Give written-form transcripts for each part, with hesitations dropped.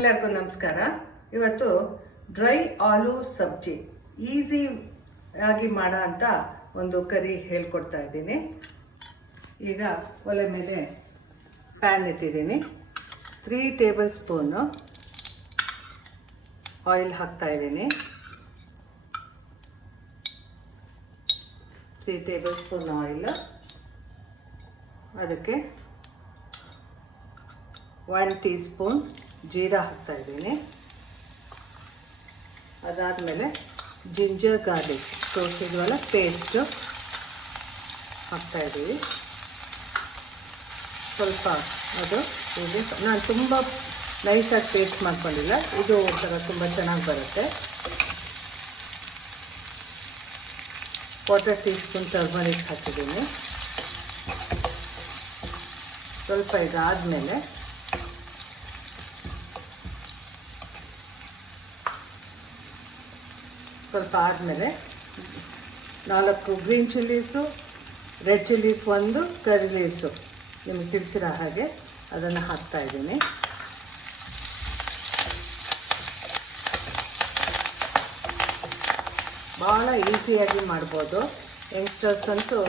ಎಲ್ಲರಿಗೂ ನಮಸ್ಕಾರ. ಇವತ್ತು ಡ್ರೈ ಆಲೂ ಸಬ್ಜಿ ಈಸಿ ಆಗಿ ಮಾಡೋ ಅಂತ ಒಂದು ಕರಿ ಹೇಳ್ಕೊಡ್ತಾ ಇದ್ದೀನಿ. ಈಗ ಒಲೆ ಮೇಲೆ ಪ್ಯಾನ್ ಇಟ್ಟಿದ್ದೀನಿ. 3 ಟೇಬಲ್ ಸ್ಪೂನು ಆಯಿಲ್ ಹಾಕ್ತಾ ಇದ್ದೀನಿ. 3 ಟೇಬಲ್ ಸ್ಪೂನ್ ಆಯಿಲ್, ಅದಕ್ಕೆ 1 ಟೀ ಸ್ಪೂನ್ ಜೀರಾ ಹಾಕ್ತಾ ಇದ್ದೀನಿ. ಅದಾದಮೇಲೆ ಜಿಂಜರ್ ಗಾರ್ಲಿಕ್ ತೋರಿಸಿದ್ವಲ್ಲ ಪೇಸ್ಟು ಹಾಕ್ತಾ ಇದ್ದೀವಿ. ಸ್ವಲ್ಪ ಅದು ಇದು ನಾನು ತುಂಬ ನೈಸಾಗಿ ಪೇಸ್ಟ್ ಮಾಡ್ಕೊಂಡಿಲ್ಲ, ಇದು ಒಂಥರ ತುಂಬ ಚೆನ್ನಾಗಿ ಬರುತ್ತೆ. 1/4 ಟೀ ಸ್ಪೂನ್ ಟರ್ಮರಿಕ್ ಹಾಕಿದ್ದೀನಿ. ಸ್ವಲ್ಪ ಇದಾದಮೇಲೆ ಸ್ವಲ್ಪ ಆದಮೇಲೆ 4 ಗ್ರೀನ್ ಚಿಲ್ಲೀಸು, ರೆಡ್ ಚಿಲ್ಲೀಸ್ 1, ಕರಿ ಲೀವ್ಸು ನಿಮಗೆ ತಿಳಿಸಿರೋ ಹಾಗೆ ಅದನ್ನು ಹಾಕ್ತಾ ಇದ್ದೀನಿ. ಭಾಳ ಈಸಿಯಾಗಿ ಮಾಡ್ಬೋದು. ಯಂಗ್ಸ್ಟರ್ಸ್ ಅಂತೂ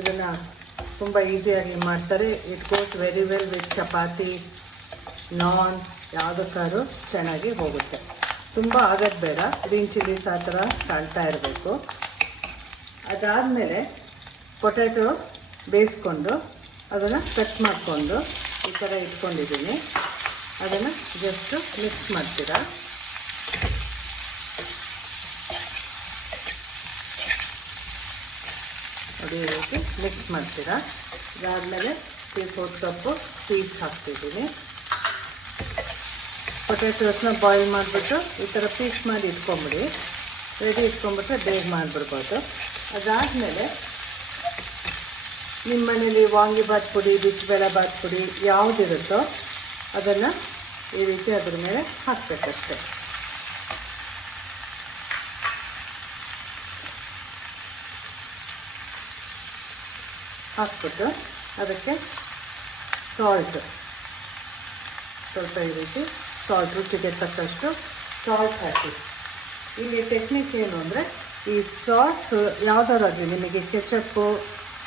ಇದನ್ನು ತುಂಬ ಈಸಿಯಾಗಿ ಮಾಡ್ತಾರೆ. It goes very well with chapati, naan, ಯಾವುದಕ್ಕಾದ್ರೂ ಚೆನ್ನಾಗಿ ಹೋಗುತ್ತೆ. ತುಂಬ ಆಗೋದು ಬೇಡ, ಗ್ರೀನ್ ಚಿಲ್ಲೀಸ್ ಆ ಥರ ಕಾಣ್ತಾ ಇರಬೇಕು. ಅದಾದಮೇಲೆ ಪೊಟ್ಯಾಟೊ ಬೇಯಿಸ್ಕೊಂಡು ಅದನ್ನು ಕಟ್ ಮಾಡಿಕೊಂಡು ಈ ಥರ ಇಟ್ಕೊಂಡಿದ್ದೀನಿ. ಅದನ್ನು ಜಸ್ಟ್ ಮಿಕ್ಸ್ ಮಾಡ್ತೀರಾ. ಅದೇ ರೀತಿ ಮಿಕ್ಸ್ ಮಾಡ್ತೀರಾ. ಅದಾದಮೇಲೆ 3/4 ಕಪ್ಪು ಚೀಸ್ ಹಾಕ್ತಿದ್ದೀನಿ. ಪೊಟ್ಯಾಟೋಸ್ನ ಬಾಯ್ಲ್ ಮಾಡಿಬಿಟ್ಟು ಈ ಥರ ಪೀಸ್ ಮಾಡಿ ಇಟ್ಕೊಂಬಿಡಿ. ರೆಡಿ ಇಟ್ಕೊಂಬಿಟ್ರೆ ಬೇಗ ಮಾಡಿಬಿಡ್ಬೋದು. ಅದಾದಮೇಲೆ ನಿಮ್ಮ ಮನೇಲಿ ವಾಂಗಿಬಾತ್ ಪುಡಿ, ಬಿಸಿಬೇಳೆ ಬಾತ್ ಪುಡಿ ಯಾವುದಿರುತ್ತೋ ಅದನ್ನು ಈ ರೀತಿ ಅದ್ರ ಮೇಲೆ ಹಾಕಬೇಕಷ್ಟೆ. ಹಾಕ್ಬಿಟ್ಟು ಅದಕ್ಕೆ ಸಾಲ್ಟ್ ಸ್ವಲ್ಪ ಈ ರೀತಿ ಸಾಲ್ಟ್ ರುಚಿಗೆ ತಕ್ಕಷ್ಟು ಸಾಲ್ಟ್ ಹಾಕಿ. ಇಲ್ಲಿ ಟೆಕ್ನಿಕ್ ಏನು ಅಂದರೆ, ಈ ಸಾಸ್ ಯಾವುದಾರಾಗಲಿ ನಿಮಗೆ ಕೆಚಪ್ಪು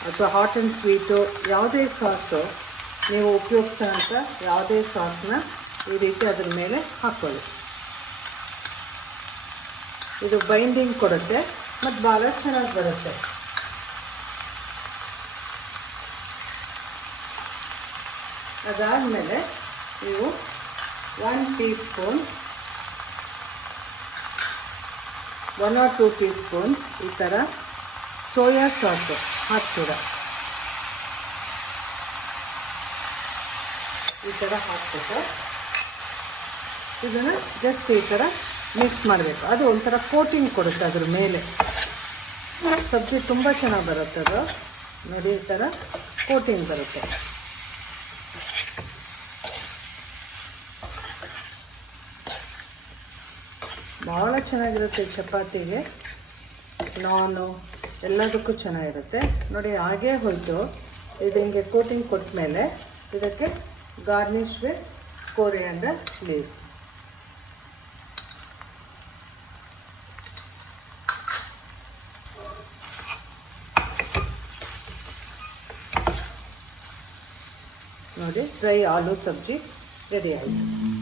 ಅಥವಾ ಹಾಟ್ ಆ್ಯಂಡ್ ಸ್ವೀಟು ಯಾವುದೇ ಸಾಸು ನೀವು ಉಪಯೋಗಿಸೋಂಥ ಯಾವುದೇ ಸಾಸನ್ನ ಈ ರೀತಿ ಅದ್ರ ಮೇಲೆ ಹಾಕ್ಕೊಳ್ಳಿ. ಇದು ಬೈಂಡಿಂಗ್ ಕೊಡುತ್ತೆ ಮತ್ತು ಭಾಳ ಚೆನ್ನಾಗಿ ಬರುತ್ತೆ. ಅದಾದಮೇಲೆ ನೀವು 1 tea spoon 1 or 2 tea spoon ಈ ಥರ ಸೋಯಾ ಸಾಸು ಹಾಕ್ತೀರ. ಈ ಥರ ಹಾಕ್ಬಿಟ್ಟು ಇದನ್ನು ಜಸ್ಟ್ ಈ ಥರ ಮಿಕ್ಸ್ ಮಾಡಬೇಕು. ಅದು ಒಂಥರ ಕೋಟಿಂಗ್ ಕೊಡುತ್ತೆ ಅದ್ರ ಮೇಲೆ. ಸಬ್ಜಿ ತುಂಬ ಚೆನ್ನಾಗಿ ಬರುತ್ತೆ. ಅದು ನೋಡಿ ಈ ಥರ ಕೋಟಿಂಗ್ ಬರುತ್ತೆ. ಭಾಳ ಚೆನ್ನಾಗಿರುತ್ತೆ. ಚಪಾತಿಗೆ, ನಾನು ಎಲ್ಲದಕ್ಕೂ ಚೆನ್ನಾಗಿರುತ್ತೆ. ನೋಡಿ ಹಾಗೇ ಹೋಯಿತು. ಇದು ಹಿಂಗೆ ಕೋಟಿಂಗ್ ಕೊಟ್ಟ ಮೇಲೆ ಇದಕ್ಕೆ ಗಾರ್ನಿಷ್ ವಿತ್ ಕೊರಿಯಾಂಡರ್ ಲೀವ್ಸ್. ನೋಡಿ ಡ್ರೈ ಆಲೂ ಸಬ್ಜಿ ರೆಡಿ ಆಯಿತು.